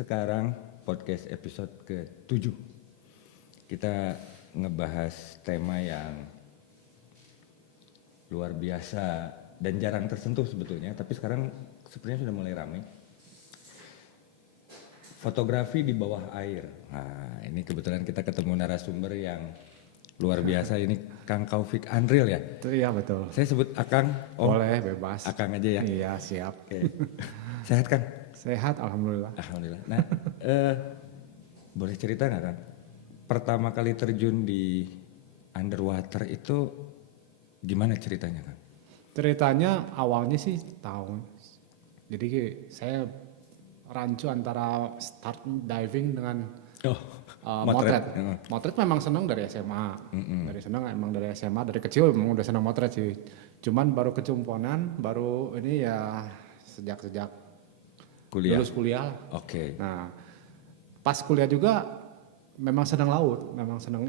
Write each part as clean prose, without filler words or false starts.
sekarang podcast episode ke-7. Kita ngebahas tema yang luar biasa dan jarang tersentuh sebetulnya, tapi sekarang sepertinya sudah mulai ramai. Fotografi di bawah air. Nah, ini kebetulan kita ketemu narasumber yang luar biasa, ini Kang Kaufik Andril ya? Itu iya betul. Saya sebut Akang, Om. Boleh, bebas. Akang aja ya? Iya, siap. Oke. Sehat kan? Sehat, alhamdulillah. Alhamdulillah. Nah, boleh cerita nggak kan? Pertama kali terjun di underwater itu gimana ceritanya kan? Ceritanya awalnya sih tahun. Jadi saya rancu antara start diving dengan motret. Motret memang senang dari SMA. Dari SMA, dari kecil memang udah senang motret sih. Cuman baru kecumponan, baru ini ya sejak lulus kuliah. Oke. Nah, pas kuliah juga memang senang laut, memang senang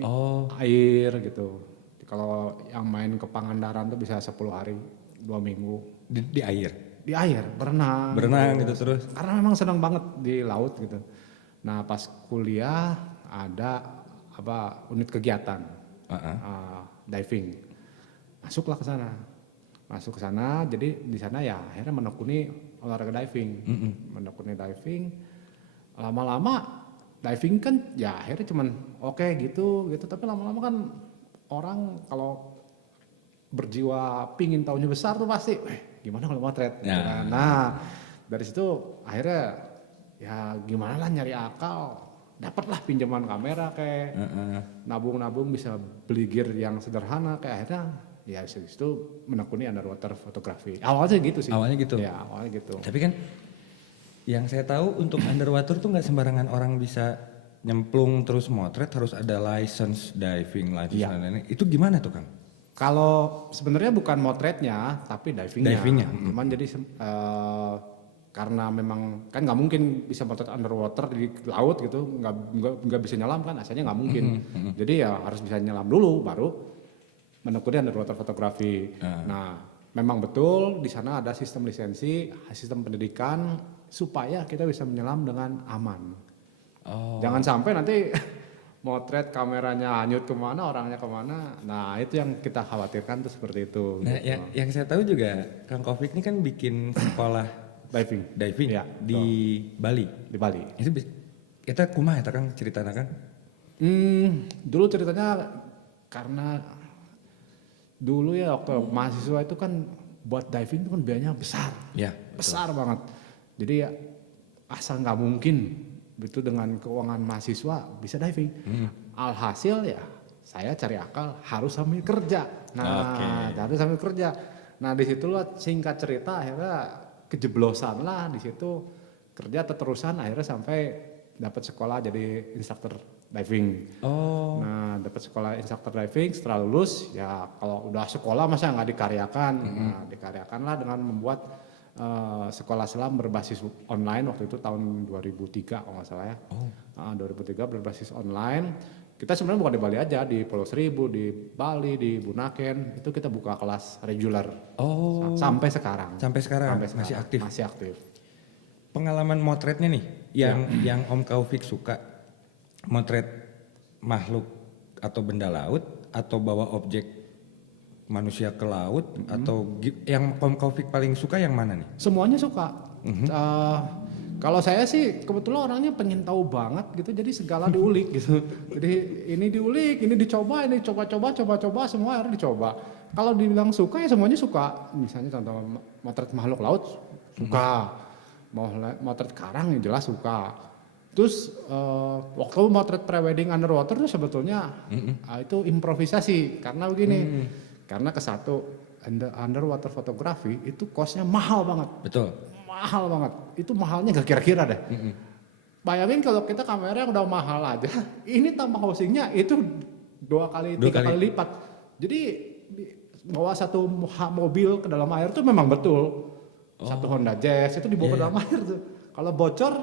air gitu. Kalau yang main ke Pangandaran tuh bisa 10 hari, 2 minggu. Di air? Di air, berenang. Gitu terus? Karena memang senang banget di laut gitu. Nah pas kuliah ada unit kegiatan diving. Masuklah ke sana. Masuk ke sana, jadi di sana ya akhirnya menekuni olahraga diving. Menekuni diving. Lama-lama diving kan ya akhirnya cuman oke gitu. Tapi lama-lama kan orang kalau berjiwa pingin tahunya besar tuh pasti, gimana kalau motret? Ya. Nah dari situ akhirnya ya gimana lah nyari akal, dapatlah pinjaman kamera kayak nabung bisa beli gear yang sederhana kayak akhirnya ya situ menekuni underwater fotografi. Awalnya gitu sih. Awalnya gitu. Ya awalnya gitu. Tapi kan yang saya tahu untuk underwater tuh nggak sembarangan orang bisa nyemplung terus motret, harus ada license diving, license dan lain-lain. Itu gimana tuh Kang? Kalau sebenarnya bukan motretnya, tapi divingnya. Cuman jadi karena memang kan nggak mungkin bisa motret underwater di laut gitu, nggak bisa nyelam kan, asalnya nggak mungkin. Jadi ya harus bisa nyelam dulu, baru menekuni underwater fotografi. Nah, memang betul di sana ada sistem lisensi, sistem pendidikan supaya kita bisa menyelam dengan aman. Jangan sampai nanti motret kameranya hanyut kemana, orangnya kemana. Nah itu yang kita khawatirkan tuh seperti itu. Nah gitu. yang saya tahu juga Kang Kaufik ini kan bikin sekolah diving ya, di Bali. Di Bali. Itu kumaha eta Kang ceritanya Kang? Dulu ceritanya karena dulu ya waktu mahasiswa itu kan buat diving itu kan biayanya besar. Ya, besar banget. Jadi ya asal nggak mungkin itu dengan keuangan mahasiswa bisa diving. Alhasil ya saya cari akal harus sambil kerja. Nah, harus sambil kerja. Nah, disitulah singkat cerita akhirnya kejeblosan lah di situ, kerja terusan akhirnya sampai dapat sekolah jadi instruktur diving. Nah, dapat sekolah instruktur diving, setelah lulus ya kalau udah sekolah masa nggak dikaryakan. Nah, dikaryakanlah dengan membuat sekolah selam berbasis online waktu itu tahun 2003 kalau nggak salah ya. 2003 berbasis online. Kita sebenarnya bukan di Bali aja, di Pulau Seribu, di Bali, di Bunaken itu kita buka kelas reguler. Sampai sekarang. Masih aktif. Masih aktif. Pengalaman motretnya nih, yang Om Kaufik suka, motret makhluk atau benda laut atau bawa objek manusia ke laut atau yang Om Kaufik paling suka yang mana nih? Semuanya suka. Kalau saya sih kebetulan orangnya pengen tahu banget gitu, jadi segala diulik gitu. Jadi ini diulik, ini dicoba, ini coba semua harus dicoba. Kalau dibilang suka ya semuanya suka. Misalnya contoh motret makhluk laut suka, motret karang ya jelas suka. Terus waktu motret pre-wedding underwater tuh sebetulnya itu improvisasi karena begini. Karena kesatu underwater fotografi itu costnya mahal banget. Betul. Mahal banget. Itu mahalnya gak kira-kira deh. Bayangin kalau kita kamera udah mahal aja, ini tambah housingnya itu 3 kali lipat. Jadi bawa satu mobil ke dalam air tuh memang betul. Satu Honda Jazz itu dibawa ke dalam air tuh. Kalau bocor,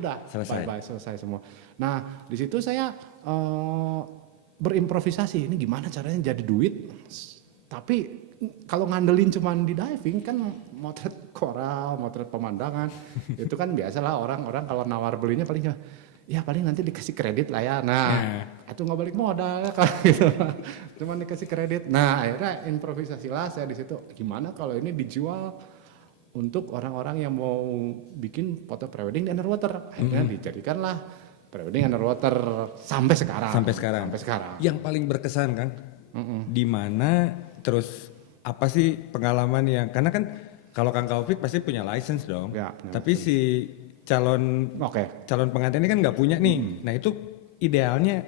udah selesai semua. Nah di situ saya berimprovisasi. Ini gimana caranya jadi duit? Tapi kalau ngandelin cuman di diving kan motret koral, motret pemandangan itu kan biasalah orang-orang kalau nawar belinya paling nanti dikasih kredit lah ya. Nah, itu nggak balik modal ya kalau gitu. Cuman dikasih kredit. Nah, akhirnya improvisasi lah saya di situ. Gimana kalau ini dijual untuk orang-orang yang mau bikin foto prewedding di underwater? Akhirnya dijadikanlah prewedding underwater sampai sekarang. Sampai sekarang. Yang paling berkesan Kang, di mana terus apa sih pengalaman yang, karena kan kalau Kang Kaufik pasti punya license dong, Ya, tapi si calon pengantin ini kan nggak punya nih. Nah itu idealnya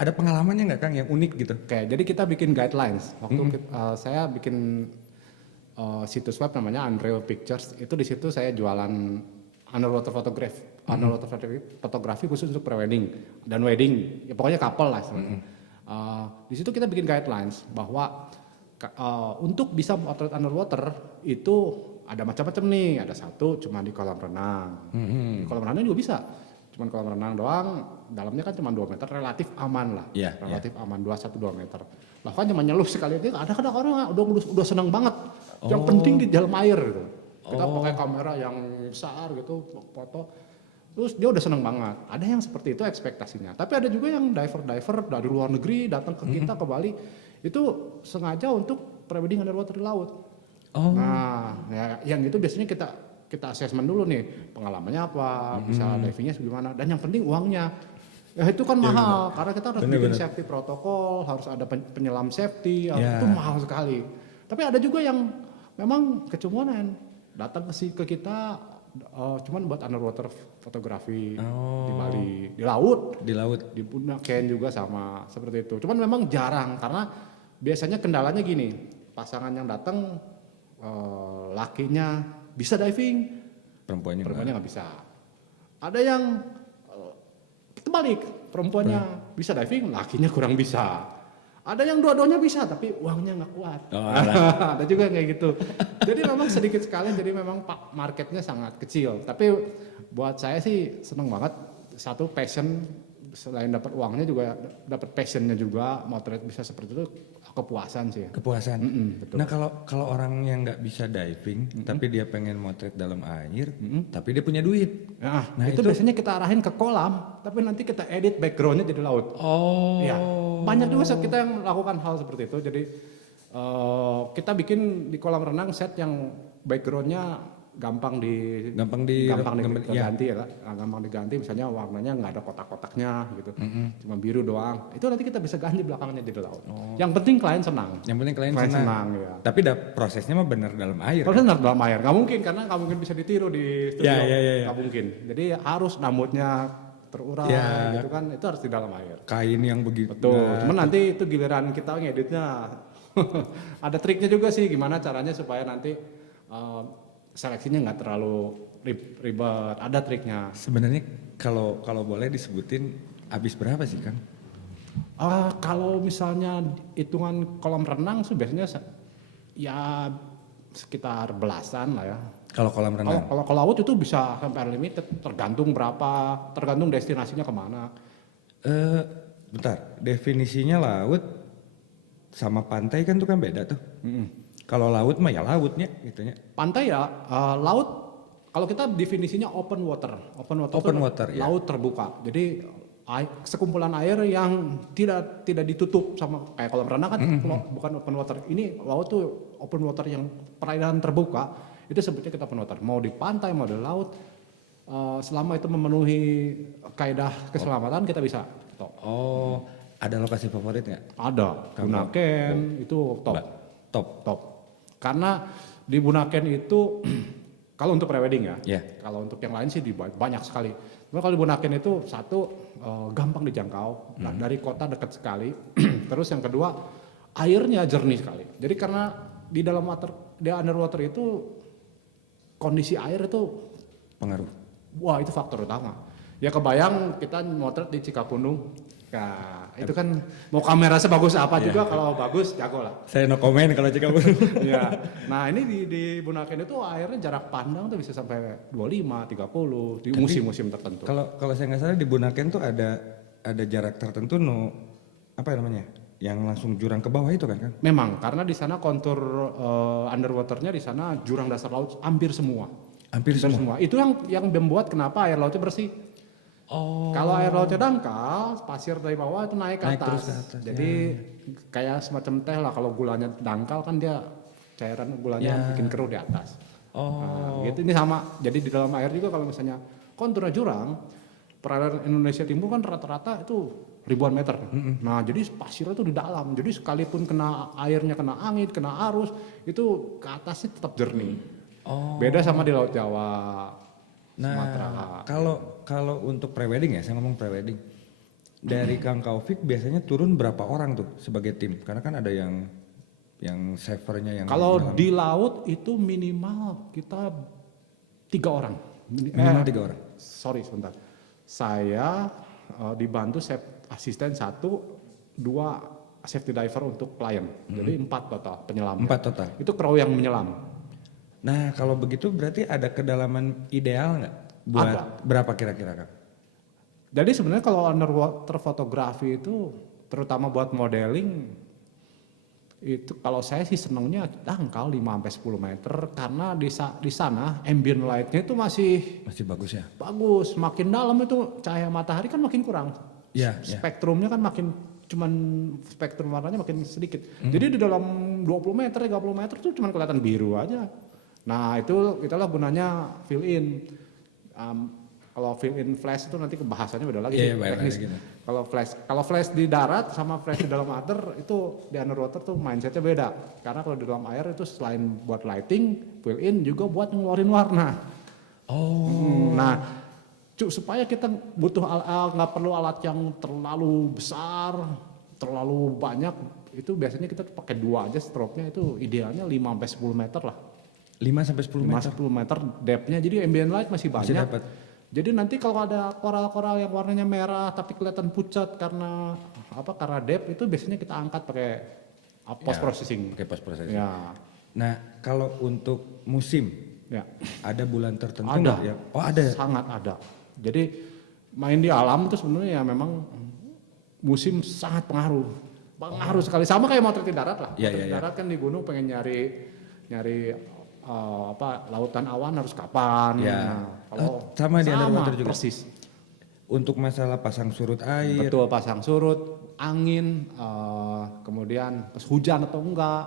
ada pengalamannya nggak Kang yang unik gitu? Oke, jadi kita bikin guidelines. Waktu saya bikin situs web namanya Unreal Pictures, itu di situ saya jualan underwater fotografi khusus untuk prewedding dan wedding, ya pokoknya couple lah sebenarnya. Di situ kita bikin guidelines bahwa untuk bisa motret underwater itu ada macam-macam nih. Ada satu cuma di kolam renang, di kolam renang juga bisa. Cuman kolam renang doang, dalamnya kan cuma 2 meter, relatif aman lah, relatif aman 2 meter. Lah kan cuma nyelup sekali aja, ada orang udah senang banget. Yang penting di dalam air gitu. Kita pakai kamera yang besar gitu, foto. Terus dia udah seneng banget. Ada yang seperti itu ekspektasinya. Tapi ada juga yang diver dari luar negeri datang ke kita ke Bali itu sengaja untuk prewedding underwater di laut. Nah, ya, yang itu biasanya kita assessment dulu nih, pengalamannya apa, bisa divingnya gimana, dan yang penting uangnya. Ya itu kan mahal, karena kita harus bikin safety protokol, harus ada penyelam safety, itu mahal sekali. Tapi ada juga yang memang kecumunan, datang ke kita cuman buat underwater fotografi di Bali, di laut, di Bunaken juga sama seperti itu. Cuman memang jarang karena biasanya kendalanya gini, pasangan yang datang lakinya bisa diving, perempuannya nggak bisa. Ada yang terbalik, perempuannya bisa diving, lakinya kurang bisa. Ada yang dua-duanya bisa tapi uangnya nggak kuat. Ada juga kayak gitu. Jadi memang sedikit sekali, jadi memang marketnya sangat kecil. Tapi buat saya sih seneng banget. Satu passion, selain dapat uangnya juga dapat passionnya juga. Motret bisa seperti itu kepuasan sih. Kepuasan. Betul. Nah kalau orang yang nggak bisa diving, tapi dia pengen motret dalam air, tapi dia punya duit. Nah itu biasanya kita arahin ke kolam, tapi nanti kita edit backgroundnya jadi laut. Ya, banyak juga kita yang melakukan hal seperti itu. Jadi kita bikin di kolam renang set yang backgroundnya gampang diganti ya, gampang diganti. Misalnya warnanya nggak ada kotak-kotaknya gitu, cuma biru doang. Itu nanti kita bisa ganti belakangnya jadi laut. Yang penting klien senang. Yang penting klien senang. Ya. Tapi prosesnya mah benar dalam air. Prosesnya dalam air, nggak mungkin karena nggak mungkin bisa ditiru di studio, nggak mungkin. Jadi harus rambutnya terurai gitu kan, itu harus di dalam air. Kain yang begitu. Betul. Cuman nanti itu giliran kita ngeditnya. Ada triknya juga sih, gimana caranya supaya nanti seleksinya nggak terlalu ribet, ada triknya. Sebenarnya kalau boleh disebutin habis berapa sih Kang? Kalau misalnya hitungan kolam renang sih biasanya ya sekitar belasan lah ya. Kalau kolam renang? Kalau ke laut itu bisa sampai unlimited, tergantung destinasinya kemana. Bentar, definisinya laut sama pantai kan tuh kan beda tuh. Kalau laut mah ya lautnya gitunya. Pantai ya, laut kalau kita definisinya open water ya. Laut terbuka. Jadi sekumpulan air yang tidak ditutup sama kayak kolam renang kan bukan open water. Ini laut tuh open water yang perairan terbuka. Itu sebutnya kita open water. Mau di pantai, mau di laut, selama itu memenuhi kaidah keselamatan kita bisa. Ada lokasi favorit nggak? Ada. Bunaken itu top. Karena di Bunaken itu kalau untuk prewedding ya, kalau untuk yang lain sih banyak sekali. Cuma kalau di Bunaken itu satu gampang dijangkau, dari kota dekat sekali. Terus yang kedua airnya jernih sekali. Jadi karena di underwater itu kondisi air itu pengaruh. Wah itu faktor utama. Ya kebayang kita motret di Cikapundung. Nah, itu kan mau kamera sebagus apa juga kalau bagus jago lah. Saya no comment kalau Cikapundung. Ya. Nah, ini di Bunaken itu airnya jarak pandang tuh bisa sampai 25, 30 di musim-musim tertentu. Kalau saya nggak salah di Bunaken tuh ada jarak tertentu apa namanya? yang langsung jurang ke bawah itu kan? Memang karena di sana kontur underwaternya di sana jurang dasar laut hampir semua. Hampir semua. Itu yang membuat kenapa air lautnya bersih. Oh. Kalau air lautnya dangkal, pasir dari bawah itu naik ke Naik atas. terus ke atas, Jadi kayak semacam teh lah, kalau gulanya dangkal kan dia cairan gulanya bikin keruh di atas. Nah, gitu ini sama. Jadi di dalam air juga kalau misalnya konturnya jurang, perairan Indonesia Timur kan rata-rata itu ribuan meter. Nah, jadi pasirnya itu di dalam. Jadi sekalipun airnya kena angin, kena arus, itu ke atasnya tetap jernih. Beda sama di Laut Jawa, Sumatera. Nah, kalau untuk prewedding ya, saya ngomong prewedding. Dari Kang Kaufik biasanya turun berapa orang tuh sebagai tim? Karena kan ada yang savernya yang Kalau dalam. di laut itu minimal kita 3 orang. Minimal 3 orang. Sorry sebentar. Saya dibantu asisten 1, 2 safety diver untuk klien. Jadi 4 total penyelam. 4 total. Itu kru yang menyelam. Nah, kalau begitu berarti ada kedalaman ideal nggak? Buat berapa kira-kira, Kang? Jadi sebenarnya kalau underwater fotografi itu terutama buat modeling itu kalau saya sih senangnya dangkal 5-10 meter karena di sana ambient light-nya itu masih bagus ya. bagus. Makin dalam itu cahaya matahari kan makin kurang. Iya, Spektrumnya kan cuman spektrum warnanya makin sedikit. Jadi di dalam 20 meter, 30 meter itu cuman kelihatan biru aja. Nah, itulah gunanya fill in. Kalau fill in flash itu nanti kebahasannya beda lagi teknis. Gitu. Kalau flash di darat sama flash di dalam air itu di underwater tuh mindsetnya beda. Karena kalau di dalam air itu selain buat lighting, fill in juga buat ngeluarin warna. Nah, supaya kita butuh nggak perlu alat yang terlalu besar, terlalu banyak, itu biasanya kita pakai 2 aja stroke-nya itu idealnya 5-10 meter lah. 5-10 meter. 5-10 meter depth-nya, jadi ambient light masih banyak. Masih dapat. Jadi nanti kalau ada koral-koral yang warnanya merah tapi kelihatan pucat karena depth itu biasanya kita angkat pakai post processing. Pakai post processing. Ya. Nah, kalau untuk musim, ada bulan tertentu nggak ya? Oh, ada. Sangat ada. Jadi main di alam itu sebenarnya ya memang musim sangat pengaruh sekali. Sama kayak motret di darat lah. Motret di darat kan di gunung pengen nyari lautan awan harus kapan. Ya. Kalau sama di underwater juga. Persis. Untuk masalah pasang surut air. Betul, pasang surut, angin, kemudian hujan atau enggak,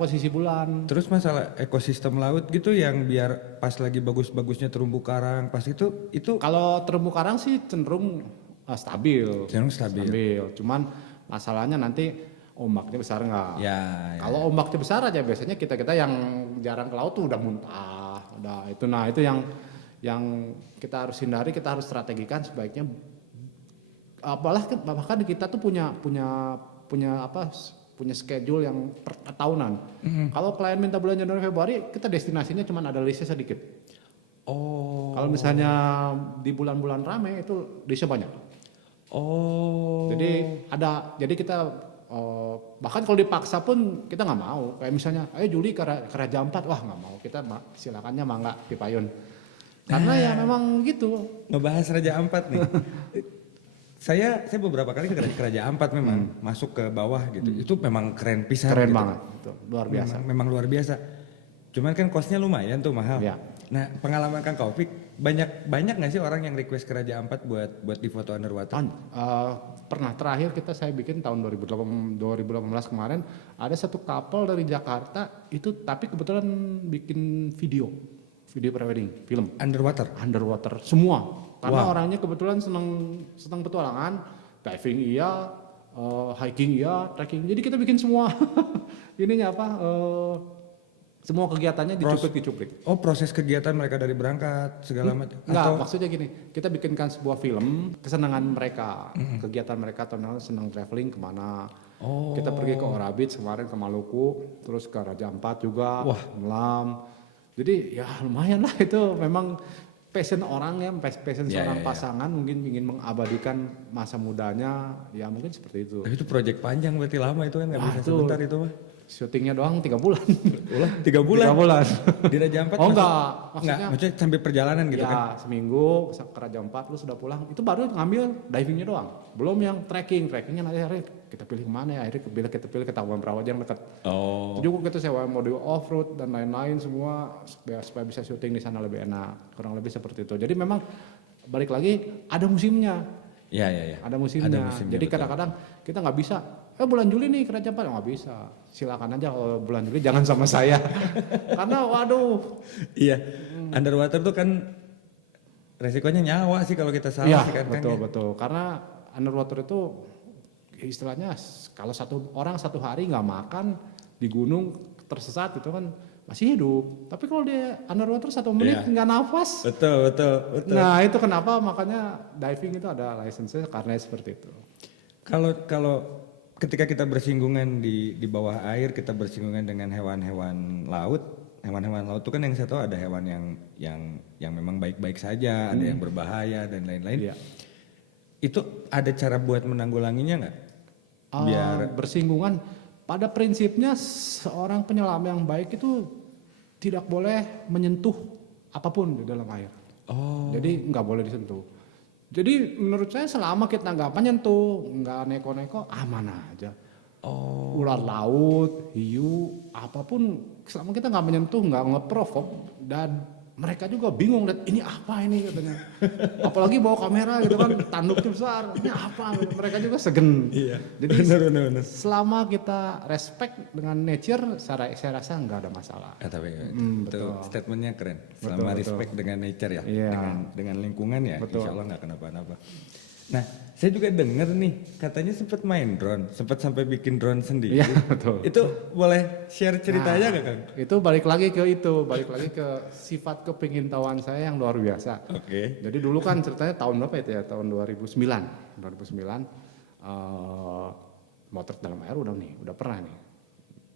posisi bulan. Terus masalah ekosistem laut gitu yang biar pas lagi bagus-bagusnya terumbu karang, pas itu kalau terumbu karang sih cenderung stabil. Cuman masalahnya nanti ombaknya besar nggak? Ya. Kalau ombaknya besar aja biasanya kita yang jarang ke laut tuh udah muntah, itu. Nah itu yang kita harus hindari, kita harus strategikan sebaiknya. Bahkan kita tuh punya schedule yang tahunan. Kalau klien minta bulan Januari Februari, kita destinasinya cuma ada listnya sedikit. Kalau misalnya di bulan-bulan rame itu listnya banyak. Jadi kita bahkan kalau dipaksa pun kita nggak mau. Kayak misalnya, ayo Juli ke Raja Ampat, wah nggak mau. Kita silakannya mangga di Payun. Karena ya memang gitu. Ngebahas Raja Ampat nih. Saya beberapa kali ke Raja Ampat memang masuk ke bawah gitu. Itu memang keren pisan. Keren gitu. banget, itu luar biasa. Memang luar biasa. Cuman kan kosnya lumayan tuh mahal. Ya. Nah, pengalaman Kang Kaufik banyak nggak sih orang yang request ke Raja Ampat buat di foto underwater? Pernah terakhir saya bikin tahun 2018 kemarin ada satu couple dari Jakarta itu tapi kebetulan bikin video prewedding film underwater semua karena orangnya kebetulan senang petualangan, diving iya, hiking iya, trekking, jadi kita bikin semua ininya semua kegiatannya dicuplik. Proses kegiatan mereka dari berangkat segala macam. Enggak, maksudnya gini, kita bikinkan sebuah film kesenangan mereka, kegiatan mereka tahun senang traveling kemana. Kita pergi ke Orabit kemarin ke Maluku, terus ke Raja Ampat juga, Melam. Jadi ya lumayan lah itu memang passion orang ya, passion seorang pasangan mungkin ingin mengabadikan masa mudanya, ya mungkin seperti itu. Tapi itu proyek panjang berarti lama itu kan nggak bisa sebentar itu mah. syutingnya doang 3 bulan. Ulah 3 bulan. 3 bulan. Di Raja Ampat. Oh enggak, maksudnya sampai perjalanan gitu ya, kan. seminggu ke Raja Ampat lu sudah pulang. Itu baru ngambil divingnya doang. Belum yang trackingnya nanti hari kita pilih kemana ya, akhirnya kita pilih ke Tangkuban Perahu aja yang dekat. Oh. Juga kita sewa mobil off-road dan lain-lain semua supaya bisa syuting di sana lebih enak. Kurang lebih seperti itu. Jadi memang balik lagi ada musimnya. Iya. Ada musimnya. Jadi betul. kadang-kadang kita nggak bisa. Bulan Juli nih ke Raja Ampat nggak bisa. Silakan aja kalau bulan Juli jangan sama saya. Karena waduh. Iya. Underwater tuh kan resikonya nyawa sih kalau kita salah Iya, sih kan. betul. Karena underwater itu istilahnya kalau orang satu hari nggak makan di gunung tersesat itu kan masih hidup. Tapi kalau dia underwater 1 menit nggak nafas. Betul. Nah itu kenapa makanya diving itu ada license-nya karena seperti itu. Kalau ketika kita bersinggungan di bawah air, kita bersinggungan dengan hewan-hewan laut. Hewan-hewan laut itu kan yang saya tahu ada hewan yang memang baik-baik saja, ada yang berbahaya dan lain-lain. Iya. Itu ada cara buat menanggulanginya nggak? Biar Bersinggungan pada prinsipnya seorang penyelam yang baik itu tidak boleh menyentuh apapun di dalam air. Jadi nggak boleh disentuh. Jadi menurut saya selama kita nggak menyentuh, nggak neko-neko, aman aja. Ular laut, hiu, apapun selama kita nggak menyentuh, nggak ngeprovok, dan mereka juga bingung lihat ini apa ini katanya. Apalagi bawa kamera gitu kan, tanduknya besar, ini apa? Mereka juga segen. Iya. Jadi Benar. selama kita respect dengan nature, saya rasa nggak ada masalah. Tapi itu betul. statementnya keren. Selama respect dengan nature ya, Iya. dengan lingkungan ya, Betul. insya Allah nggak kenapa-napa. Nah, saya juga dengar nih, katanya sempat main drone, sempat sampai bikin drone sendiri. Iya, betul. Itu boleh share ceritanya nggak Kang? Itu balik lagi ke sifat kepingintahuan saya yang luar biasa. Oke. Jadi dulu kan ceritanya tahun berapa itu ya? Tahun 2009. Motret dalam air udah pernah nih.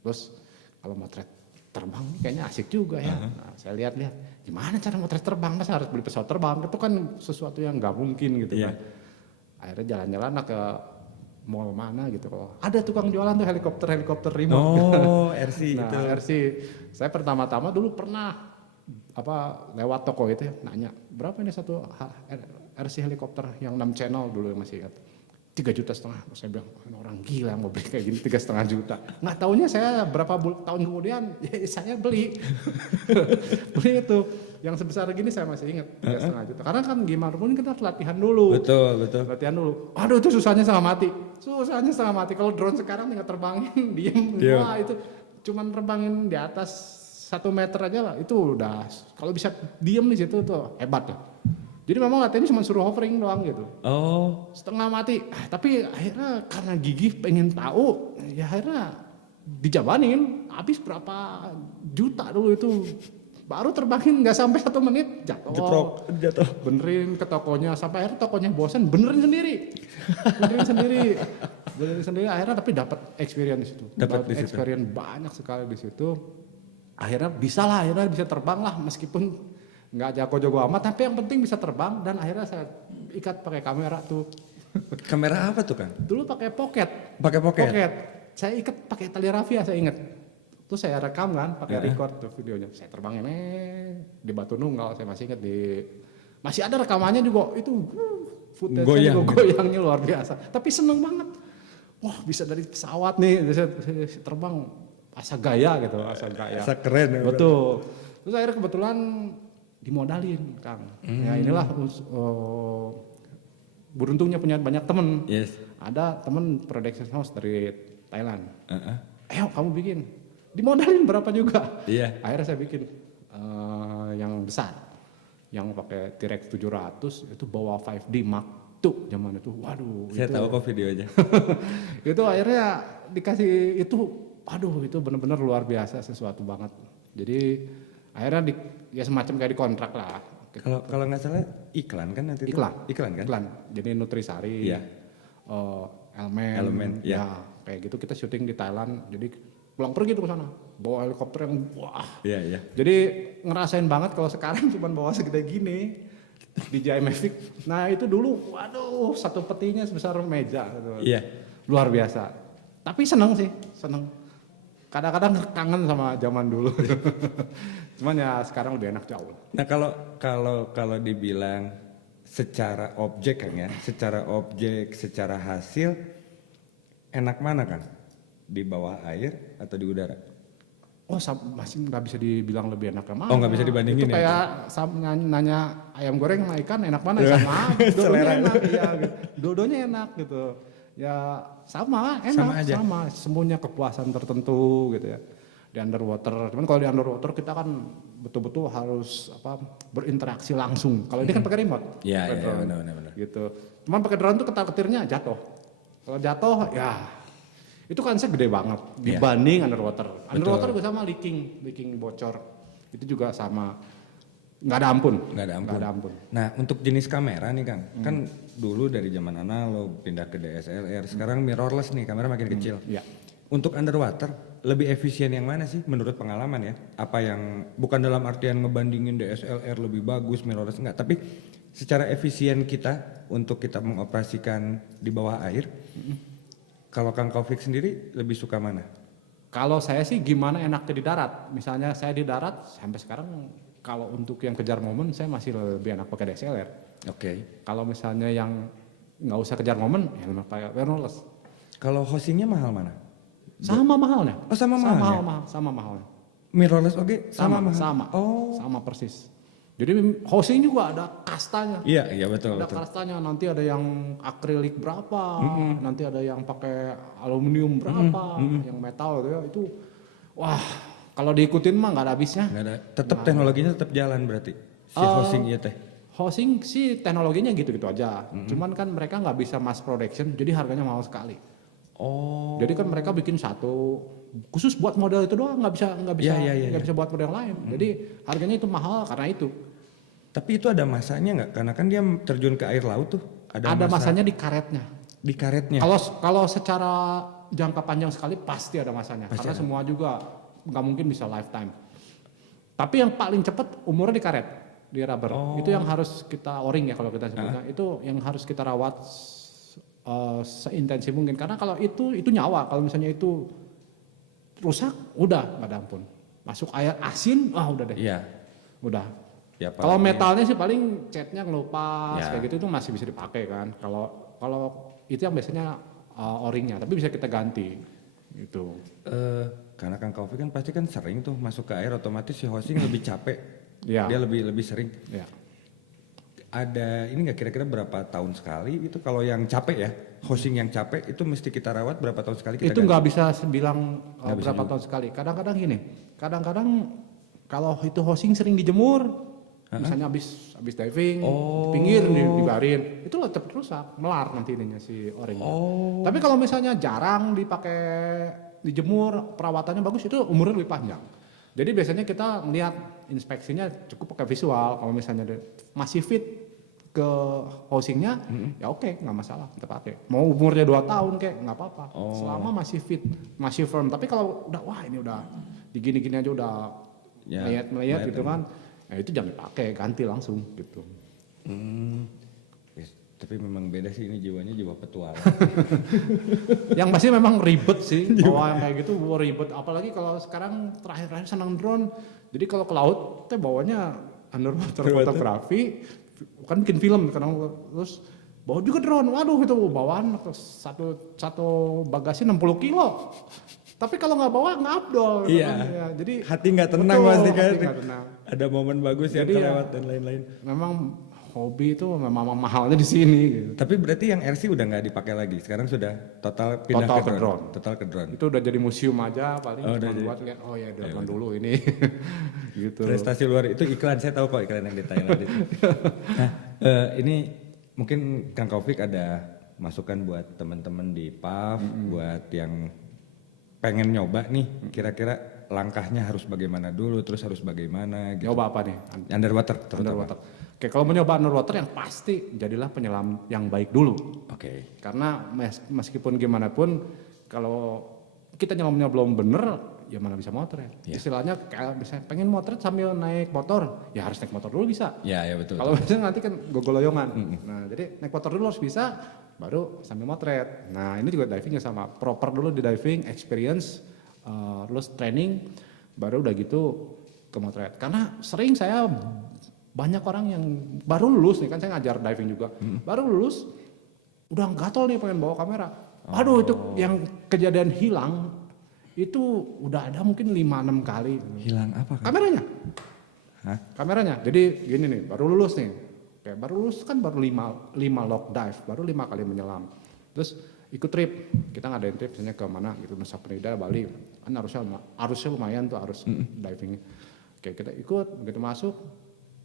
Terus kalau motret terbang nih kayaknya asik juga ya. Nah, saya lihat-lihat gimana cara motret terbang, masa harus beli pesawat terbang, itu kan sesuatu yang nggak mungkin gitu kan. Akhirnya jalan-jalan ke mall mana gitu, ada tukang jualan tuh helikopter remote. RC Nah, itu. RC. Saya pertama-tama dulu pernah lewat toko itu ya, nanya berapa ini satu RC helikopter yang 6 channel dulu masih ingat. 3,5 juta. Saya bilang orang gila mau beli kayak gini 3,5 juta. Nggak taunya saya berapa tahun kemudian saya beli. Beli itu yang sebesar gini saya masih ingat 3,5 juta. Karena kan gimana pun kita harus latihan dulu. Betul. Latihan dulu. Aduh itu susahnya setengah mati. Kalau drone sekarang tinggal terbangin diem. Wah itu cuman terbangin di atas 1 meter aja lah. Itu udah kalau bisa diem di situ tuh hebat ya. Jadi memang latihannya cuma suruh hovering doang gitu. Setengah mati. Tapi akhirnya karena gigih pengen tahu, ya akhirnya dijabanin. Habis berapa juta dulu itu. Baru terbangin nggak sampai 1 menit jatuh. Benerin ke tokonya sampai akhirnya tokonya bosan benerin sendiri. Akhirnya tapi dapat experience di situ. Dapat experience banyak sekali di situ. Akhirnya bisa terbang lah meskipun nggak jago-jago amat, tapi yang penting bisa terbang. Dan akhirnya saya ikat pakai kamera tuh. Kamera apa tuh Kang? Dulu pakai pocket. Saya ikat pakai tali rafia, saya ingat. Terus saya rekam kan, pakai record tuh videonya. Saya terbangin di Batu Nunggal, saya masih ingat masih ada rekamannya juga. Itu footage-nya goyangnya luar biasa. Tapi seneng banget. Wah bisa dari pesawat nih, bisa terbang asa gaya gitu, asa keren ya. Betul. Terus akhirnya kebetulan dimodalin Kang. Ya inilah beruntungnya punya banyak temen. Yes. Ada temen production house dari Thailand. Ayo kamu bikin. Dimodalin berapa juga. Iya. Akhirnya saya bikin yang besar. Yang pakai T-Rex 700 itu bawa 5D Mark II zaman itu. Waduh. Saya tahu kok videonya. Itu akhirnya dikasih itu. Aduh itu benar-benar luar biasa, sesuatu banget. Jadi akhirnya ya semacam kayak dikontrak lah. Kalau nggak salah iklan kan nanti Iklan kan? Iklan. Jadi Nutrisari, Elemen, ya kayak gitu kita syuting di Thailand. Jadi pulang pergi tuh ke sana, bawa helikopter yang wah. Iya. Jadi ngerasain banget kalau sekarang cuma bawa segede gini DJI Mavic. Nah itu dulu, waduh satu petinya sebesar meja. Gitu. Iya. Luar biasa. Tapi seneng. kadang-kadang kangen sama zaman dulu. Cuman ya sekarang lebih enak jauh. Nah kalau dibilang secara objek kan ya, secara objek, secara hasil, enak mana kan? Di bawah air atau di udara? Oh masih nggak bisa dibilang lebih enak yang mana. Oh nggak bisa dibandingin itu ya? kayak nanya ayam goreng sama ikan enak mana ya sama. Dua-duanya enak ya. Gitu. Dua-duanya enak gitu. Ya sama enak Sama aja. semuanya kepuasan tertentu gitu ya. Di underwater. Cuman kalau di underwater kita kan betul-betul harus berinteraksi langsung. Kalau ini kan pakai remote. Iya pakai drone, benar. Gitu. Cuman pakai drone tuh ketar-ketirnya jatuh. Kalau jatuh ya itu kan gede banget dibanding underwater. Underwater juga sama leaking bocor. Itu juga sama nggak ada ampun. Nggak ada ampun. Nah untuk jenis kamera nih Kang, kan dulu dari zaman analog pindah ke DSLR, sekarang mirrorless nih, kamera makin kecil. Ya. Untuk underwater lebih efisien yang mana sih menurut pengalaman ya? Apa yang bukan dalam artian ngebandingin DSLR lebih bagus, mirrorless enggak, tapi secara efisien kita untuk kita mengoperasikan di bawah air. Kalau Kang Kaufik sendiri lebih suka mana? Kalau saya sih gimana enaknya di darat. Misalnya saya di darat sampai sekarang kalau untuk yang kejar momen saya masih lebih enak pakai DSLR. Oke. Kalau misalnya yang nggak usah kejar momen ya lebih pakai mirrorless. Kalau hostingnya mahal mana? Sama mahalnya. Oh sama mahalnya? Sama mahalnya. Mirrorless oke sama mahal? Sama. Oh. Sama persis. Jadi hosting juga ada kastanya. Iya betul. Ada kastanya, nanti ada yang akrilik berapa, nanti ada yang pakai aluminium berapa, yang metal gitu ya, itu wah kalau diikutin mah nggak ada habisnya. Nggak ada. Tetap teknologinya tetap jalan berarti si hosting iya teh. Hosting sih teknologinya gitu-gitu aja, cuman kan mereka nggak bisa mass production, jadi harganya mahal sekali. Oh. Jadi kan mereka bikin satu khusus buat model itu doang, nggak bisa buat model lain. Jadi harganya itu mahal karena itu. Tapi itu ada masanya nggak? Karena kan dia terjun ke air laut tuh. Ada masanya di karetnya. Di karetnya. Kalau secara jangka panjang sekali pasti ada masanya. Pasti karena ada. semua juga nggak mungkin bisa lifetime. Tapi yang paling cepat umurnya di karet, di rubber. Itu yang harus kita o-ring ya kalau kita sebutnya. Itu yang harus kita rawat seintensif mungkin. Karena kalau itu nyawa. Kalau misalnya itu rusak, udah nggak ada ampun. Masuk air asin, udah deh. Iya. Udah. Ya, kalau metalnya sih paling catnya ngelupas Ya. kayak gitu itu masih bisa dipakai kan. Kalau itu yang biasanya o-ringnya, tapi bisa kita ganti gitu. Karena Kang Kaufik kan pasti kan sering tuh masuk ke air, otomatis si hosting lebih capek. Ya. Dia lebih sering. Ya. Ada ini nggak kira-kira berapa tahun sekali itu kalau yang capek ya, hosting yang capek itu mesti kita rawat berapa tahun sekali kita Itu ganti? nggak bisa bilang Nggak bisa berapa juga. tahun sekali. Kadang-kadang gini, kadang-kadang kalau itu hosting sering dijemur, misalnya habis diving, di pinggir dibarin, itu tetap rusak, melar nanti ininya si o-ringnya. Tapi kalau misalnya jarang dipakai dijemur, perawatannya bagus, itu umurnya lebih panjang. Jadi biasanya kita lihat inspeksinya cukup pakai visual. Kalau misalnya masih fit ke housingnya, ya oke, nggak masalah, kita pakai. Mau umurnya 2 tahun kayak nggak apa-apa, selama masih fit, masih firm. Tapi kalau udah wah ini udah digini-gini aja udah melihat gitu kan, ya itu jangan dipakai, ganti langsung gitu. Tapi memang beda sih ini jiwanya jiwa petualang. Yang pasti memang ribet sih, bawa yang kayak gitu ribet. Apalagi kalau sekarang terakhir-terakhir senang drone. Jadi kalau ke laut, teh bawanya underwater fotografi, kan bikin film kadang terus bawa juga drone. Waduh itu bawaan satu bagasi 60 kilo. Tapi kalau nggak bawa nggak abdol. Gitu Iya. kan. Ya, jadi Hati nggak tenang betul, pasti kan. hati nggak tenang. Ada momen bagus yang Jadi kelewat dan lain-lain. Memang hobi itu memang mahalnya di sini. Gitu. Tapi berarti yang RC udah nggak dipakai lagi. Sekarang sudah total pindah Total ke ke drone. drone. Total ke drone. Itu udah jadi museum aja paling Oh, udah cuma jadi. buat lihat ya zaman dulu ini gitu. Prestasi luar itu iklan, saya tahu kok iklan yang di Thailand itu. Nah, ini mungkin Kang Kaufik ada masukan buat teman-teman di PAF, buat yang pengen nyoba nih, kira-kira langkahnya harus bagaimana dulu, terus harus bagaimana gitu. Nyoba apa nih? Underwater terutama. Underwater. Oke, kalau mau nyoba underwater yang pasti jadilah penyelam yang baik dulu. Oke. Karena meskipun gimana pun kalau kita nyelamnya belum bener, ya mana bisa motret. Iya. Istilahnya kayak misalnya pengen motret sambil naik motor, ya harus naik motor dulu bisa. Ya betul. Kalau misalnya nanti kan gogoloyongan. Nah, jadi naik motor dulu harus bisa, baru sambil motret. Nah, ini juga divingnya sama. Proper dulu di diving, experience, lulus training, baru udah gitu ke motret. Karena sering saya banyak orang yang baru lulus nih, kan saya ngajar diving juga, baru lulus udah gatel nih pengen bawa kamera. Aduh itu yang kejadian hilang itu udah ada mungkin 5-6 kali. Hilang apa kan? Kameranya. Hah? Kameranya. Jadi gini nih, baru lulus nih. Kayak baru lulus kan baru 5 log dive, baru 5 kali menyelam. Terus ikut trip, kita ngadain trip misalnya ke mana gitu, Nusa Penida, Bali. Kan arusnya lumayan tuh arus divingnya. Oke, kita ikut, begitu masuk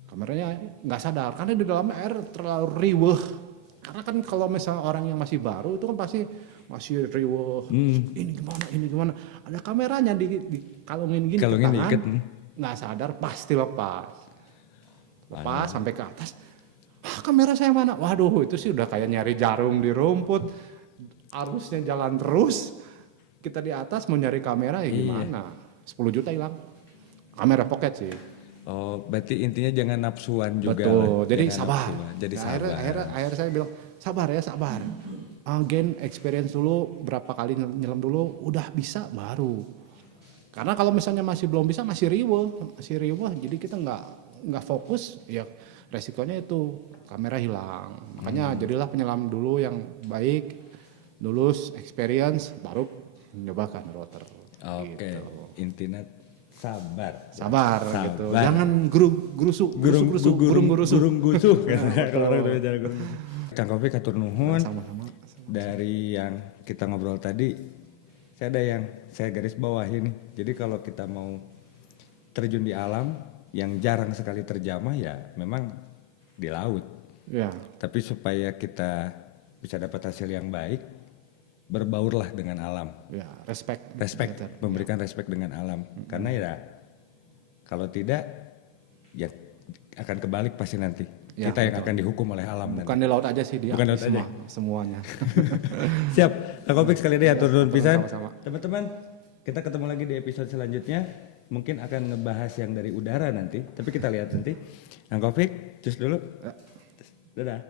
kameranya nggak sadar karena di dalam air terlalu riweuh. Karena kan kalau misalnya orang yang masih baru itu kan pasti masih riweuh. Ini gimana? Ada kameranya di kalungin gini Kalungin ke tangan, diikat. nggak sadar pasti lepas sampai ke atas. Kamera saya mana? Waduh, itu sih udah kayak nyari jarum di rumput. Arusnya jalan terus. Kita di atas mau nyari kamera ya gimana? 10 juta hilang. Kamera pocket sih. Oh, berarti intinya jangan nafsuan juga. Betul. Jadi Jangan sabar. nafsuan. Jadi Nah, sabar. akhirnya saya bilang sabar. Gain experience dulu, berapa kali nyelam dulu, udah bisa baru. Karena kalau misalnya masih belum bisa, masih riweuh, jadi kita nggak fokus, ya resikonya itu kamera hilang. Makanya jadilah penyelam dulu yang baik, lulus experience, baru mencobakan rotor. Oke, Gitu. intinya Sabar gitu. Jangan gurung gusuh. Kang Kopi katur nuhun. Sama-sama. Dari yang kita ngobrol tadi, saya ada yang saya garis bawahi nih. Jadi kalau kita mau terjun di alam yang jarang sekali terjamah ya memang di laut. Ya. Tapi supaya kita bisa dapat hasil yang baik, berbaurlah dengan alam. Ya, respect. Memberikan respect dengan alam. Karena ya kalau tidak ya akan kebalik pasti nanti. Ya, Kita yang akan dihukum oleh alam Bukan di laut aja sih dia. Bukan di laut aja. Semuanya. Siap. Kang Kopik sekali deh atur nuhun pisan. Sama-sama. Teman-teman, kita ketemu lagi di episode selanjutnya. Mungkin akan ngebahas yang dari udara nanti, tapi kita lihat nanti. Kang Kopik, cus dulu. Dadah.